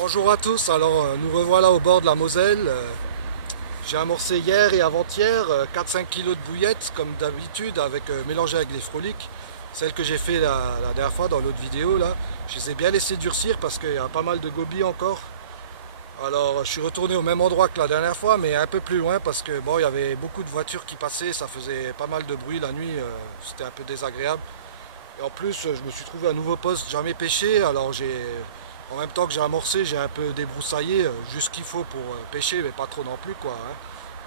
Bonjour à tous, alors nous revoilà au bord de la Moselle. J'ai amorcé hier et avant-hier 4-5 kg de bouillettes comme d'habitude mélangées avec des froliques. Celles que j'ai fait la dernière fois dans l'autre vidéo là. Je les ai bien laissées durcir parce qu'il y a pas mal de gobies encore. Alors je suis retourné au même endroit que la dernière fois mais un peu plus loin parce que bon, il y avait beaucoup de voitures qui passaient, ça faisait pas mal de bruit la nuit, c'était un peu désagréable. Et en plus je me suis trouvé un nouveau poste jamais pêché, alors en même temps que j'ai amorcé, j'ai un peu débroussaillé, juste ce qu'il faut pour pêcher, mais pas trop non plus quoi.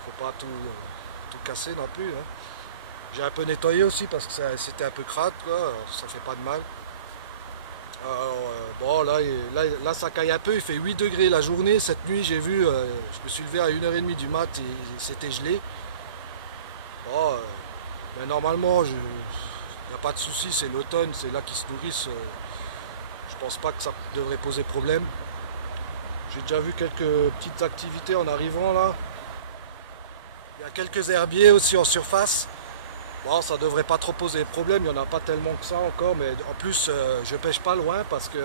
Faut pas tout casser non plus. J'ai un peu nettoyé aussi parce que c'était un peu crade quoi, ça fait pas de mal. Alors, bon là ça caille un peu, il fait 8 degrés la journée. Cette nuit j'ai vu, je me suis levé à 1h30 du mat et c'était gelé. Bon, mais normalement il n'y a pas de souci, c'est l'automne, c'est là qu'ils se nourrissent. Je pense pas que ça devrait poser problème. J'ai déjà vu quelques petites activités en arrivant là. Il y a quelques herbiers aussi en surface. Bon, ça devrait pas trop poser problème, il n'y en a pas tellement que ça encore, mais en plus je pêche pas loin parce que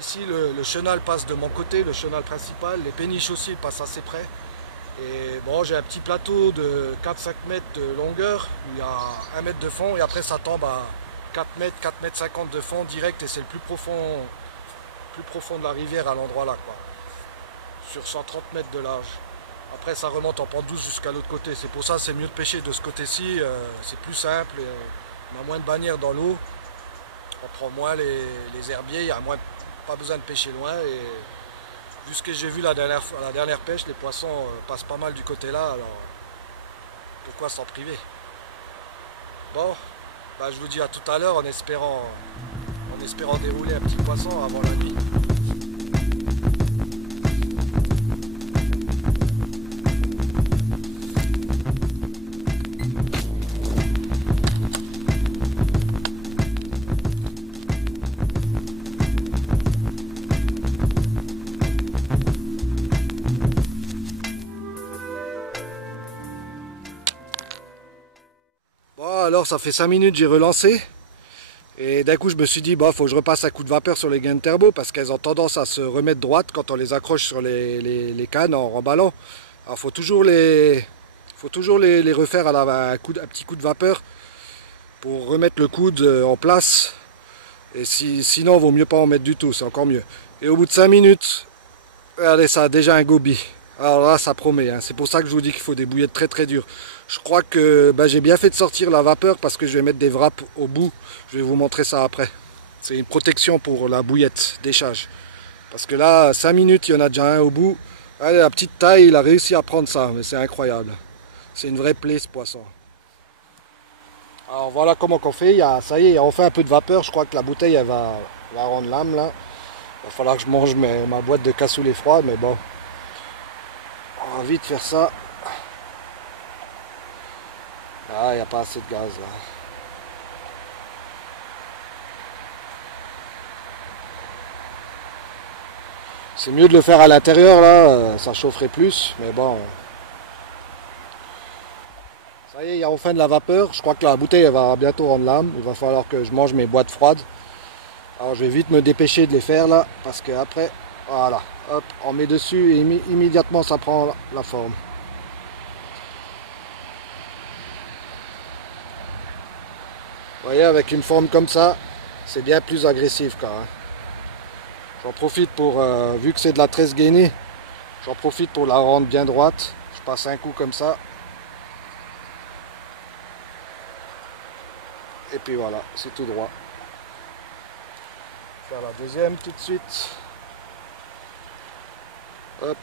ici le chenal passe de mon côté, le chenal principal, les péniches aussi passent assez près. Et bon, j'ai un petit plateau de 4-5 mètres de longueur, où il y a 1 mètre de fond et après ça tombe à 4 mètres, 4 mètres 50 de fond direct et c'est le plus profond de la rivière à l'endroit là quoi. Sur 130 mètres de large. Après ça remonte en pente douce jusqu'à l'autre côté. C'est pour ça que c'est mieux de pêcher de ce côté-ci, c'est plus simple, on a moins de bannières dans l'eau, on prend moins les herbiers, il n'y a pas besoin de pêcher loin et vu ce que j'ai vu la dernière pêche, les poissons passent pas mal du côté là, alors pourquoi s'en priver? Bon. Bah, je vous dis à tout à l'heure en espérant dérouler un petit poisson avant la nuit. Alors ça fait 5 minutes j'ai relancé et d'un coup je me suis dit bah faut que je repasse un coup de vapeur sur les gaines turbo parce qu'elles ont tendance à se remettre droite quand on les accroche sur les cannes en remballant. Alors faut toujours les refaire à un petit coup de vapeur pour remettre le coude en place et sinon il vaut mieux pas en mettre du tout, c'est encore mieux. Et au bout de 5 minutes, regardez, ça a déjà un goby. Alors là ça promet, c'est pour ça que je vous dis qu'il faut des bouillettes très très dures. Je crois que j'ai bien fait de sortir la vapeur parce que je vais mettre des wraps au bout. Je vais vous montrer ça après. C'est une protection pour la bouillette d'échage. Parce que là, 5 minutes, il y en a déjà un au bout. Allez, la petite taille, il a réussi à prendre ça, mais c'est incroyable. C'est une vraie plaie ce poisson. Alors voilà comment qu'on fait. Ça y est, on fait un peu de vapeur. Je crois que la bouteille, elle va rendre l'âme là. Il va falloir que je mange ma boîte de cassoulet froid, mais bon. On va vite faire ça. Ah, il n'y a pas assez de gaz là. C'est mieux de le faire à l'intérieur là, ça chaufferait plus, mais bon. Ça y est, il y a enfin de la vapeur. Je crois que la bouteille elle va bientôt rendre l'âme. Il va falloir que je mange mes boîtes froides. Alors je vais vite me dépêcher de les faire là, parce que après, voilà, hop, on met dessus et immédiatement ça prend la forme. Vous voyez, avec une forme comme ça, c'est bien plus agressif quand même. J'en profite pour, vu que c'est de la tresse gainée, j'en profite pour la rendre bien droite. Je passe un coup comme ça. Et puis voilà, c'est tout droit. Faire la deuxième tout de suite. Hop.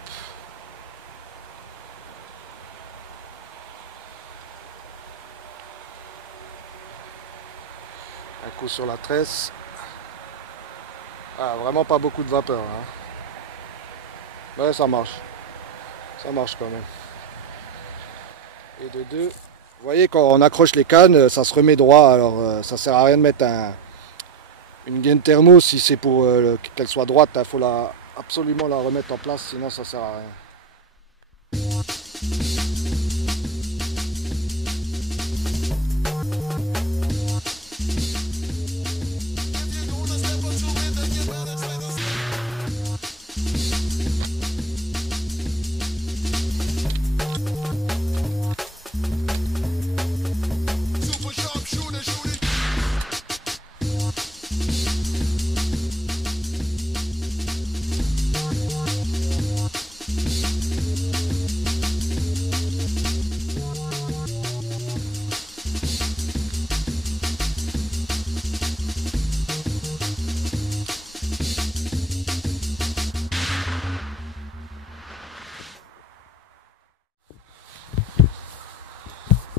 Un coup sur la tresse. Ah, vraiment pas beaucoup de vapeur. Hein. Ouais, ça marche. Ça marche quand même. Et de deux. Vous voyez, quand on accroche les cannes, ça se remet droit. Alors, ça sert à rien de mettre une gaine thermo si c'est pour qu'elle soit droite. Il faut absolument la remettre en place, sinon ça sert à rien.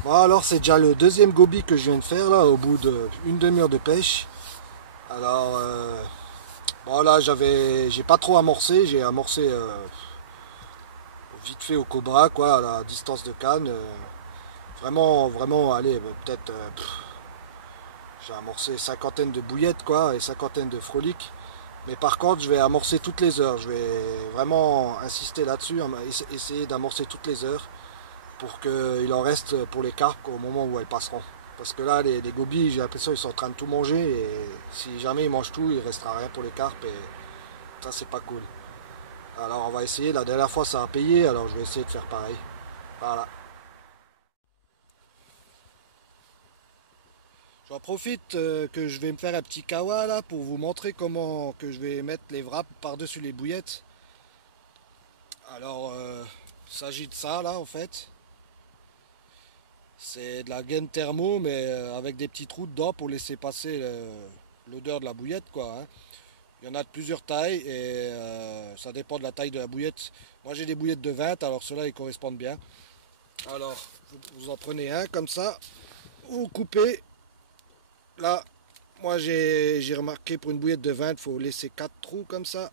Bon, alors c'est déjà le deuxième goby que je viens de faire là au bout d'une demi-heure de pêche. Alors bon là j'ai pas trop amorcé, j'ai amorcé vite fait au cobra quoi, à la distance de canne. Vraiment allez peut-être j'ai amorcé cinquantaine de bouillettes quoi et cinquantaine de froliques. Mais par contre je vais amorcer toutes les heures. Je vais vraiment insister là-dessus, essayer d'amorcer toutes les heures, pour qu'il en reste pour les carpes au moment où elles passeront. Parce que là, les gobies, j'ai l'impression qu'ils sont en train de tout manger, et si jamais ils mangent tout, il ne restera rien pour les carpes, et ça, c'est pas cool. Alors, on va essayer. La dernière fois, ça a payé, alors je vais essayer de faire pareil. Voilà. J'en profite que je vais me faire un petit kawa là pour vous montrer comment que je vais mettre les wraps par-dessus les bouillettes. Alors, il s'agit de ça là en fait. C'est de la gaine thermo, mais avec des petits trous dedans pour laisser passer l'odeur de la bouillette, quoi. Hein. Il y en a de plusieurs tailles et ça dépend de la taille de la bouillette. Moi j'ai des bouillettes de 20, alors ceux-là ils correspondent bien. Alors vous en prenez un comme ça, vous coupez. Là, moi j'ai remarqué pour une bouillette de 20, il faut laisser 4 trous comme ça.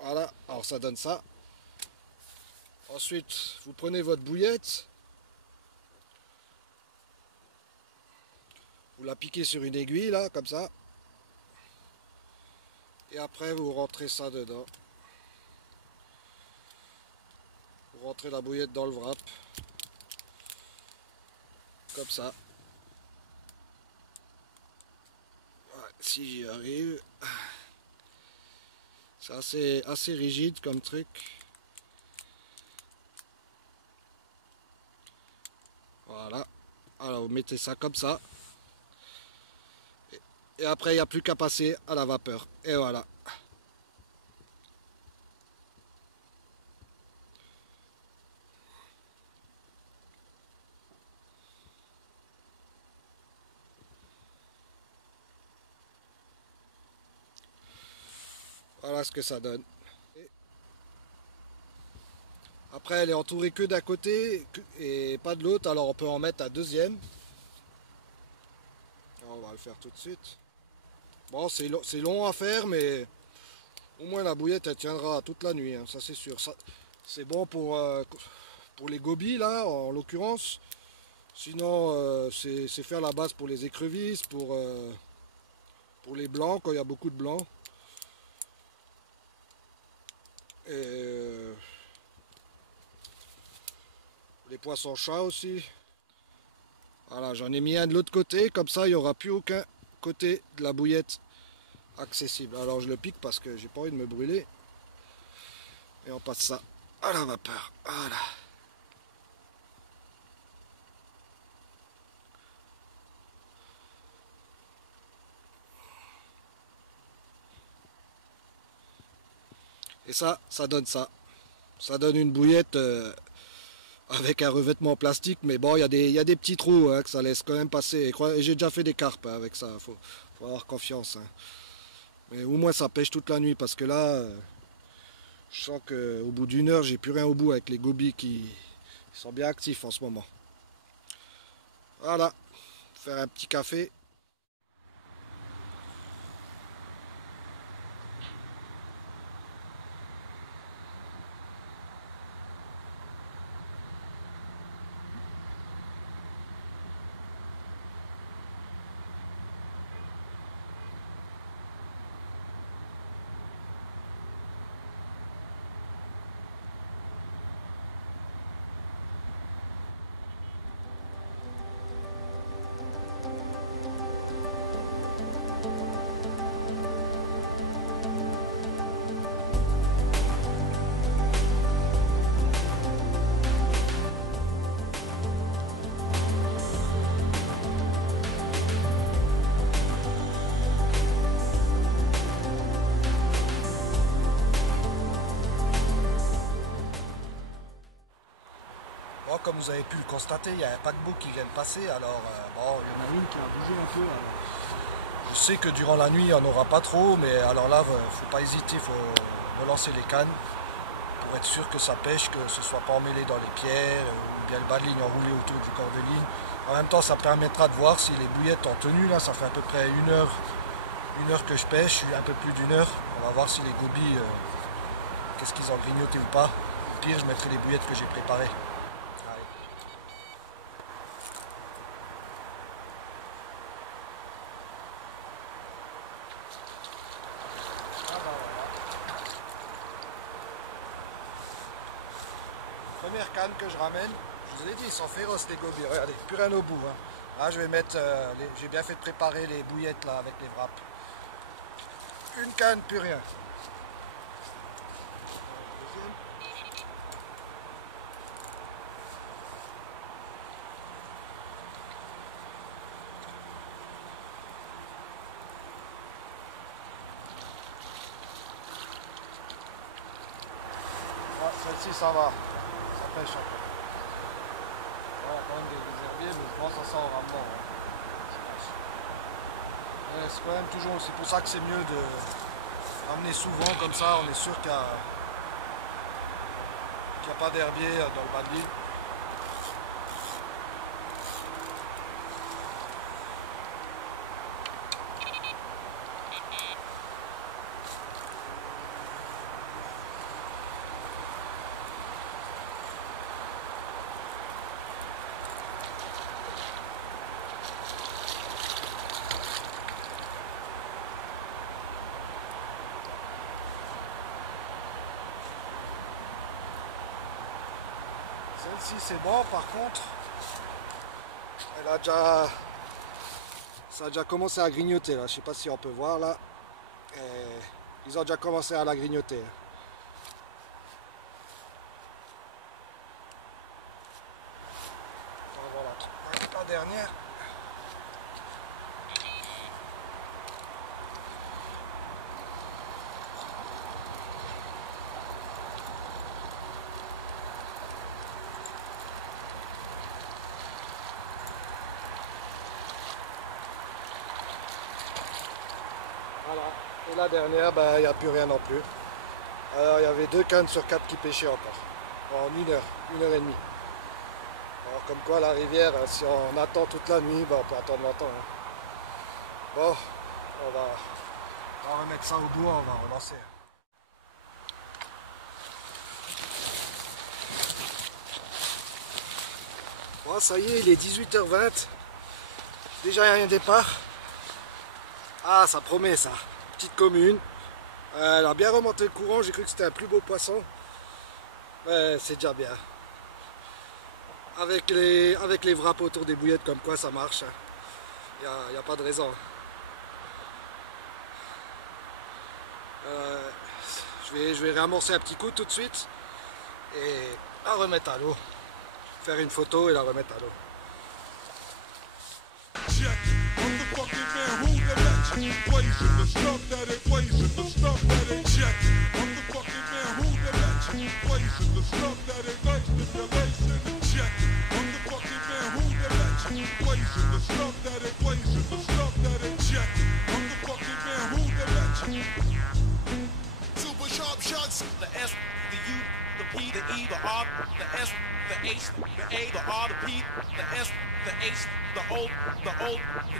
Voilà, alors ça donne ça. Ensuite, vous prenez votre bouillette. Vous la piquez sur une aiguille là, comme ça. Et après vous rentrez ça dedans. Vous rentrez la bouillette dans le wrap. Comme ça. Ouais, si j'y arrive. C'est assez rigide comme truc. Voilà. Alors vous mettez ça comme ça. Et après il n'y a plus qu'à passer à la vapeur. Et voilà. Voilà ce que ça donne. Après elle est entourée que d'un côté et pas de l'autre, alors on peut en mettre un deuxième. On va le faire tout de suite. Bon, c'est long à faire, mais Au moins la bouillette elle tiendra toute la nuit, hein, ça c'est sûr. C'est bon pour les gobies là, en l'occurrence. Sinon c'est faire la base pour les écrevisses, pour les blancs quand il y a beaucoup de blancs. Et les poissons-chats aussi. Voilà, j'en ai mis un de l'autre côté, comme ça il n'y aura plus aucun côté de la bouillette accessible. Alors je le pique parce que j'ai pas envie de me brûler. Et on passe ça à la vapeur. Voilà. Et ça donne ça. Ça donne une bouillette avec un revêtement plastique, mais bon, il y a des petits trous hein, que ça laisse quand même passer. Et j'ai déjà fait des carpes hein, avec ça, faut avoir confiance. Hein. Mais au moins ça pêche toute la nuit parce que là, je sens qu'au bout d'une heure, j'ai plus rien au bout avec les gobies qui sont bien actifs en ce moment. Voilà, faire un petit café. Bon, comme vous avez pu le constater, il y a un paquebot qui vient de passer, alors bon, il y en a une qui a bougé un peu. Je sais que durant la nuit, il n'y en aura pas trop, mais alors là, faut pas hésiter, il faut relancer les cannes pour être sûr que ça pêche, que ce ne soit pas emmêlé dans les pierres ou bien le bas de ligne enroulé autour du corps de ligne. En même temps, ça permettra de voir si les bouillettes ont tenu. Là, ça fait à peu près une heure que je pêche, un peu plus d'une heure. On va voir si les gobies, qu'est-ce qu'ils ont grignoté ou pas. Au pire, je mettrai les bouillettes que j'ai préparées. Première canne que je ramène, je vous ai dit, ils sont féroces les gobies, regardez, plus rien au bout. Hein. Là je vais mettre, j'ai bien fait de préparer les bouillettes là avec les wraps. Une canne, plus rien. Ah, celle-ci ça va, ça pêche un peu. Il y a quand même des herbiers, mais je pense que ça au rendement. Hein. C'est quand même toujours, c'est pour ça que c'est mieux de ramener souvent comme ça, on est sûr qu'il n'y a pas d'herbier dans le bas de l'île. Celle-ci c'est bon, par contre, ça a déjà commencé à grignoter là. Je sais pas si on peut voir là. Et ils ont déjà commencé à la grignoter. Voilà, la dernière. Voilà. Et la dernière, ben, il n'y a plus rien non plus. Alors il y avait 2 cannes sur 4 qui pêchaient encore. En une heure et demie. Alors comme quoi la rivière, si on attend toute la nuit, ben, on peut attendre longtemps. Hein. Bon, on va remettre ça au bout, on va relancer. Oh, ça y est, il est 18h20. Déjà un départ. Ah, ça promet ça. Petite commune. Elle a bien remonté le courant. J'ai cru que c'était un plus beau poisson. Mais c'est déjà bien. Avec les wraps autour des bouillettes, comme quoi ça marche. Il n'y a pas de raison. Je vais réamorcer un petit coup tout de suite. Et la remettre à l'eau. Faire une photo et la remettre à l'eau. Super sharp shots. The S, the U, the P, the E, the R, the S, the H, the A, the R, the P, the S, the H, the O, the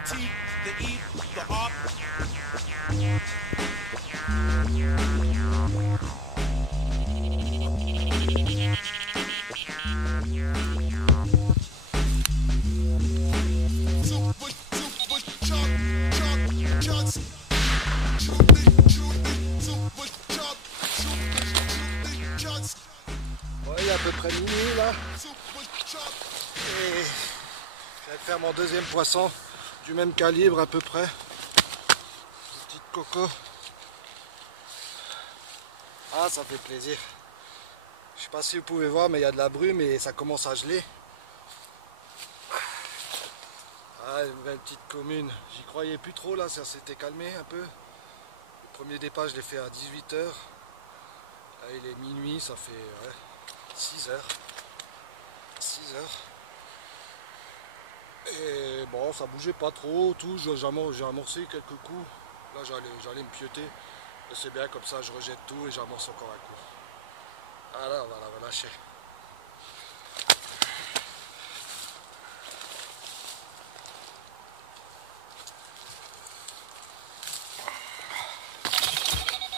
T, the E, the R. Bon, il est à peu près minuit là. Et je vais faire mon deuxième poisson du même calibre à peu près. Petite coco. Ah, ça fait plaisir. Je sais pas si vous pouvez voir, mais il y a de la brume et ça commence à geler. Ah, une belle petite commune. J'y croyais plus trop là, ça s'était calmé un peu. Le premier départ, je l'ai fait à 18h. Là, il est minuit, ça fait 6 heures. 6 heures. Et bon, ça bougeait pas trop, tout. J'ai amorcé quelques coups. Là, j'allais me pieuter. Et c'est bien, comme ça, je rejette tout et j'amorce encore un coup. Ah là, on va la relâcher.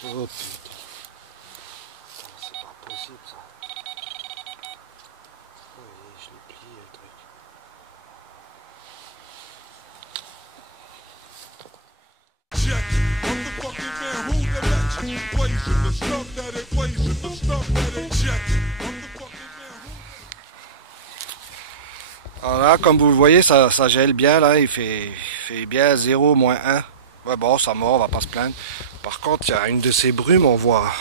Oh putain. C'est pas possible ça. Oui, je l'ai plié le truc. Check. I'm the fucking man who the legend. Blazing the stuff that ain't blazing, the stuff that ain't check. I'm the fucking man who. Alors là, comme vous le voyez, ça gèle bien là, il fait bien 0, -1. Ouais, bon, ça mord, on va pas se plaindre. Par contre, il y a une de ces brumes, on voit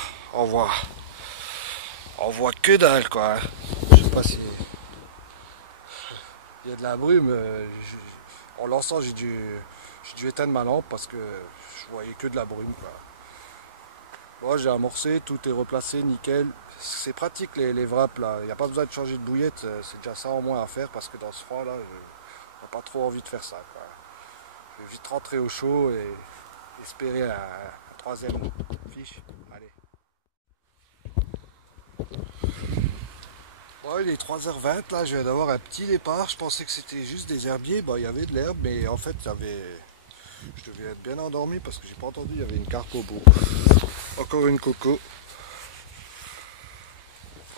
que dalle quoi. Je sais pas si il y a de la brume. En lançant, j'ai dû éteindre ma lampe parce que je voyais que de la brume quoi. Bon, j'ai amorcé, tout est replacé, nickel. C'est pratique les wraps là, il n'y a pas besoin de changer de bouillette, c'est déjà ça en moins à faire parce que dans ce froid là, j'ai pas trop envie de faire ça quoi. Je vais vite rentrer au chaud et espérer un troisième fiche. Allez. Bon, il est 3h20 là, je viens d'avoir un petit départ. Je pensais que c'était juste des herbiers. Bon, il y avait de l'herbe, mais en fait, je devais être bien endormi parce que j'ai pas entendu, il y avait une carpe au bout. Encore une coco.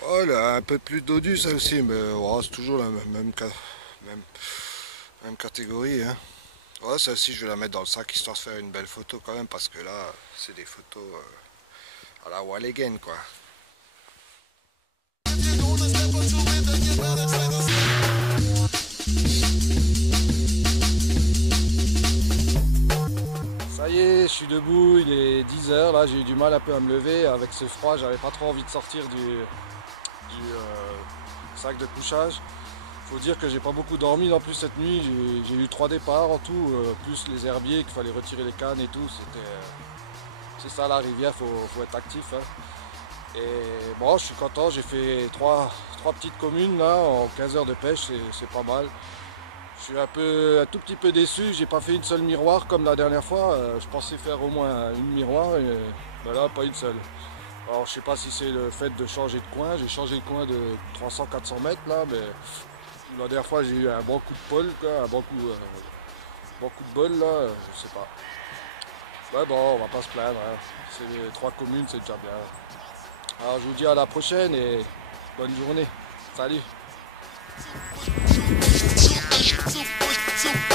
Oh, elle a un peu plus d'eau due ça aussi, mais oh, c'est toujours la même catégorie. Hein. Ouais, celle-ci, je vais la mettre dans le sac histoire de faire une belle photo quand même, parce que là, c'est des photos à la wall again, quoi. Ça y est, je suis debout, il est 10h, là j'ai eu du mal un peu à me lever, avec ce froid, j'avais pas trop envie de sortir du sac de couchage. Faut dire que j'ai pas beaucoup dormi en plus cette nuit, j'ai eu 3 départs en tout, plus les herbiers qu'il fallait retirer les cannes et tout, c'est ça la rivière, faut être actif. Hein. Et bon, je suis content, j'ai fait 3 petites communes là en 15 heures de pêche, c'est pas mal. Je suis un tout petit peu déçu, j'ai pas fait une seule miroir comme la dernière fois, je pensais faire au moins une miroir et ben là pas une seule. Alors je sais pas si c'est le fait de changer de coin, j'ai changé de coin de 300-400 mètres là, mais la dernière fois j'ai eu un bon coup de pole, quoi, un bon coup de bol là, je sais pas. Ouais bon, on va pas se plaindre, hein. C'est les 3 communes, c'est déjà bien. Alors je vous dis à la prochaine et bonne journée. Salut. Super